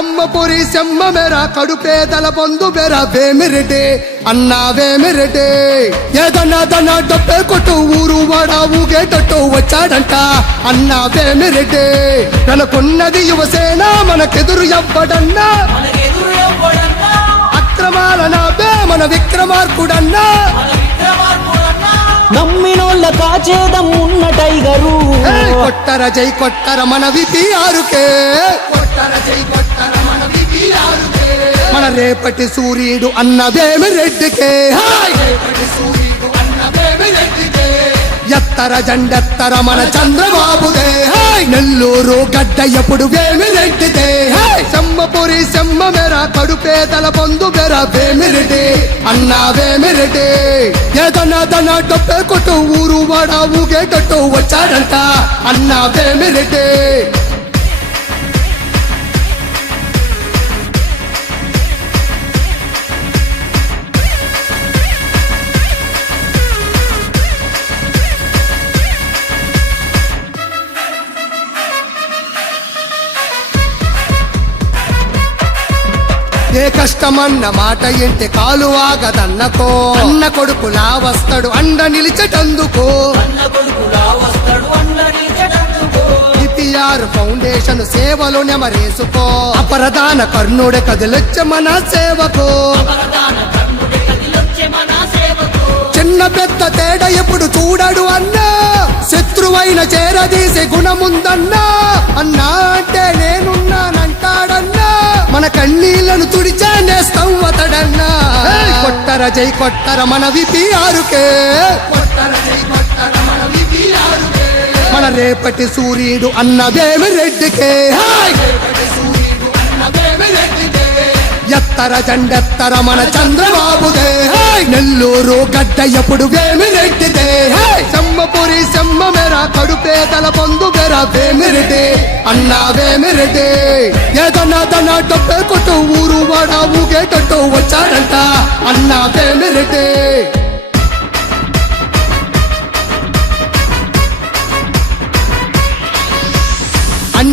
చెమ్మపురి చెమ్మ మెర కడుపేదల పొందు మెర వేమిరెడ్డి అన్నా వేమిరెడ్డి ఏదన్నా డబ్బే కొట్టు ఊరు వాడ ఊగేటట్టు వచ్చాడంట అన్నా వేమిరెడ్డి మనకున్నది యువసేన మనకెదురు ఎవ్వడన్నా. మనకెదురు ఎవ్వడన్నా. అక్రమాల నాపే మన విక్రమార్కుడన్నా. మన విక్రమార్కుడన్నా. నమ్మినోళ్ళ కాచేదం ఉన్న టైగరు. కొట్టర జై కొట్టర మన విపి ఆరుకే. రేపటి సూర్యుడు అన్నదేమి రెడ్డికే ఎత్తర జండెత్తర మన చంద్రబాబుదే. హాయ్! నెల్లూరు గడ్డ ఎప్పుడు వేమి వేమిరెడ్డిదే. హాయ్! సెమ్మపురి సెమ్మ మెర కడుపేదల పొందు మెర వేమిరెడ్డి. అన్న వేమిరెడ్డి. ఏదన్నా డొప్పే కొట్టు ఊరు వాడ ఊగేటట్టు వచ్చాడంట. అన్న వేమిరెడ్డి. ఏ కష్టమన్న మాట ఇంటి కాలు ఆగదన్నకో. అన్న కొడుకులా వస్తాడు అండ నిలిచటందుకో. ఫౌండేషన్ సేవలు నెమరేసుకో. అపరదాన కర్ణుడే కదిలొచ్చ మన సేవకు. చిన్న పెద్ద తేడా ఎప్పుడు చూడడు అన్నా. శత్రువైన చేరదీసే గుణముందన్నా. అన్నా అంటేనే తుడిచే నేస్తం అతడన్నా కొట్టర జై కొట్టర మన విపి ఆరుకే కొట్టర జై కొట్టర మన విపి ఆరుకే మన రేపటి సూర్యుడు అన్న వేమిరెడ్డికే హాయ్ ఎత్తర జెండెత్తర మన చంద్రబాబుదే. నెల్లూరు గడ్డ ఎప్పుడు వేమిరెడ్డిదే హాయ్ సెమ్మపురి సెమ్మ మెర కడుపేదల పొందు మెర వేమిరెడ్డి అన్నా వేమిరెడ్డి ఏదన్నా తన డొప్పే కొట్టు ఊరు వాడ ఊగేటట్టు వచ్చాడంట. అన్నా వేమిరెడ్డి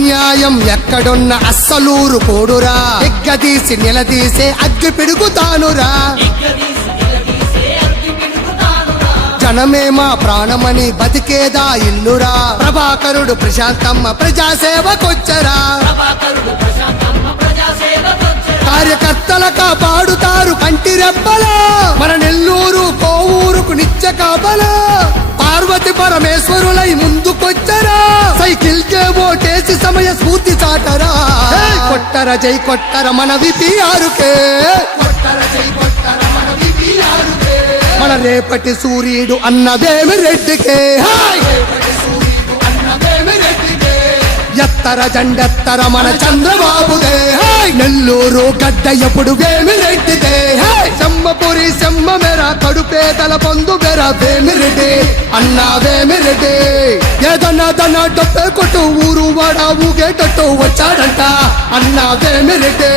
అన్యాయం ఎక్కడున్న అస్సలూరు కోడురా ఎగ్గదీసి నిలదీసే అగ్గి పిడుగుతానురా. జనమే మా ప్రాణమని బతికేదా ఇల్లురా. ప్రభాకరుడు ప్రశాంతమ్మ ప్రజాసేవకొచ్చరా. కార్యకర్తల కాపాడుతారు కంటి రెప్పలా. మన నెల్లూరు కోవూరుకు నిత్య కాపలా. పార్వతి పరమేశ్వరులై ముందు సమయ స్ఫూర్తి చాటరా. కొట్టర జై కొట్టర మన విపి ఆరుకే కొట్టర జై కొట్టర మన రేపటి సూర్యుడు అన్న వేమిరెడ్డికే హాయ్ రేపటి సూర్యుడు అన్న వేమిరెడ్డికే ఎత్తర జండెత్తర మన చంద్రబాబుదే. నెల్లూరు గడ్డ ఎప్పుడు వేమిరెడ్డిదే హాయ్ సెమ్మపురి సెమ్మ మెర కడుపేదల పొందు మెర వేమిరెడ్డి అన్నా వేమిరెడ్డి ఏదన్నా డబ్బే కొట్టు ఊరు వాడ ఊగేటట్టు వచ్చాడంట. అన్నా వేమిరెడ్డి